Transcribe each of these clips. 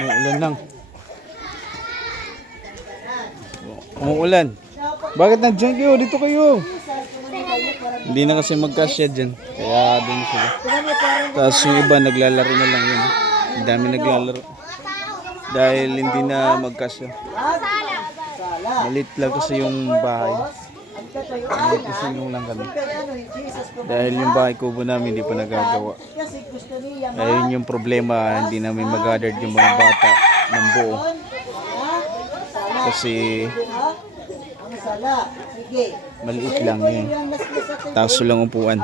Umuulan lang. Umuulan. Bakit nandiyan kayo? Dito kayo. Hindi na kasi magkasya dyan. Kaya doon sila. Tapos yung iba naglalaro na lang yun. Ang dami naglalaro. Dahil hindi na magkasya. Malit lang kasi yung bahay. Malit kasi yung lang kami. Dahil yung bahay kubo namin hindi pa nagagawa. Ayun yung problema. Hindi namin mag-gathered yung mga bata ng buo. Kasi maliit lang yun. Taso lang upuan.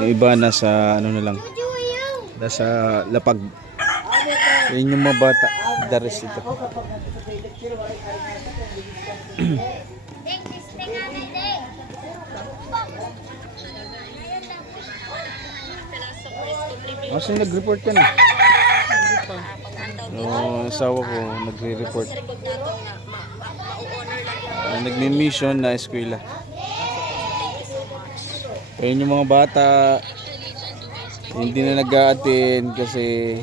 Yung iba nasa ano na lang. Nasa lapag. Yun yung mga bata. Dares ito. Kasi nag-report ka na. Yung asawa ko nagre-report. Nagmi-mission na eskwela. Ayun yung mga bata hindi na nag-a-attend kasi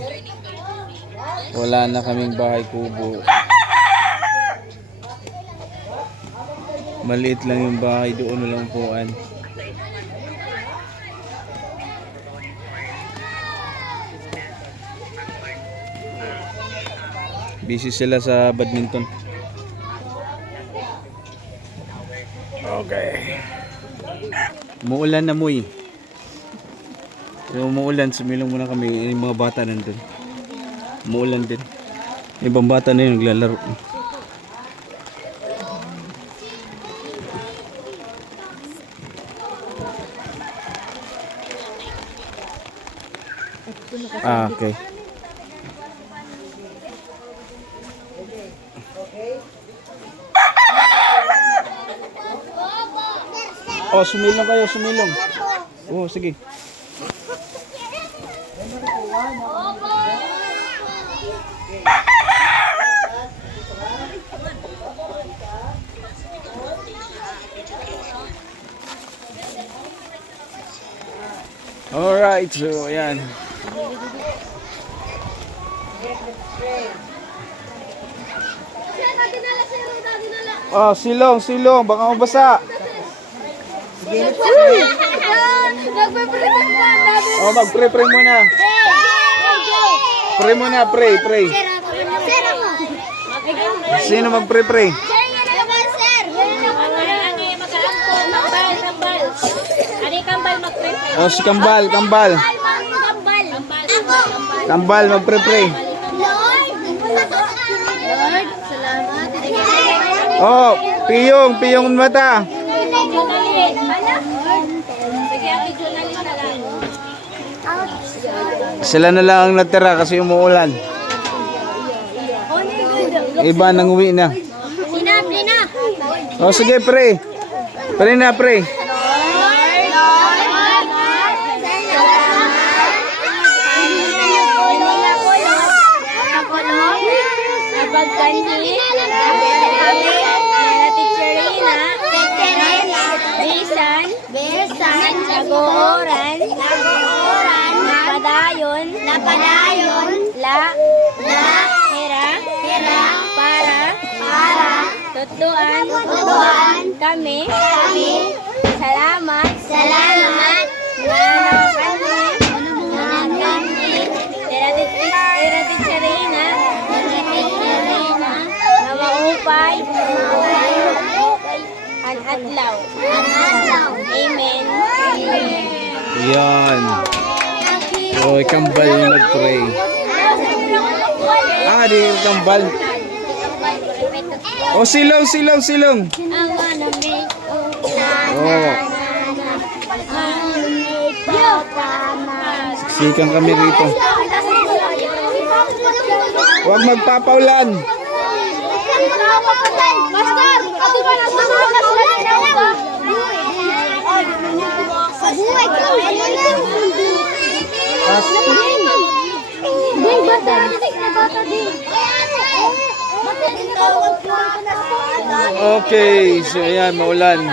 wala na kaming bahay kubo. Maliit lang yung bahay, doon na lang upuan. Busy sila sa badminton. Okay. Umuulan na mo eh. So, umuulan, sumilong muna kami. Yung mga bata nandun. Umuulan din. Yung ibang bata na yun naglalaro. Okay. Oh, sumilong kayo, sumilong. Oh, sige. Alright, so ayan. Oh, silong, silong, baka mabasa. Oh, mag-pray muna. Pray muna, pray. Sino mag-pray? Oh, si Kambal. Kambal, mag-pray. Oh, piyong mata. Sila na lang ang natira kasi umuulan. Iba nang uwi na. Oh, sige, pray. Pray na, pray. Nagooran, napadayon, hera, para, tutuan, kami, salamat, na maupay, an adlaw. Amen. Yan. Oh, Kambal yung nag-pray. Di Kambal. Oh, silong. Oh. Sikan kami rito. Huwag magpapaulan. Pastor, ato ba na Okay, so ayan, maulan.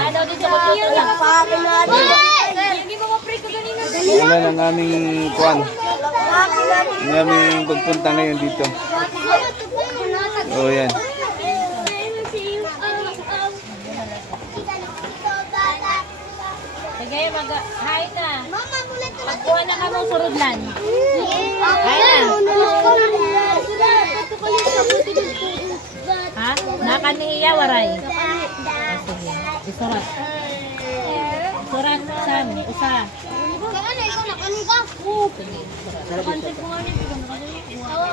Maulan ang aming kwan. Ang aming pagpunta ngayon dito. Oh, yan. Sige, hi na. Pagkuha na ka mong surudlan. Hi na. Ha? Nakaniya, waray. Sige, isurat. Surat, Sam, usa.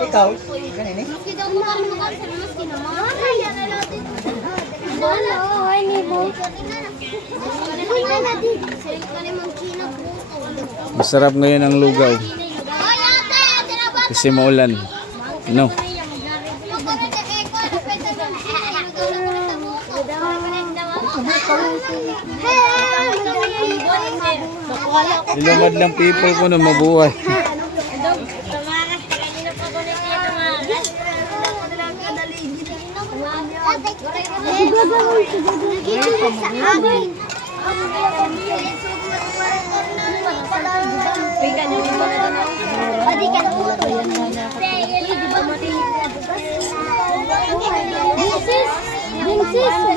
Ikaw, kanini? Masarap ngayon ang lugaw. Kasi maulan. No. Ilumad lang people ko na mabuhay. Princess,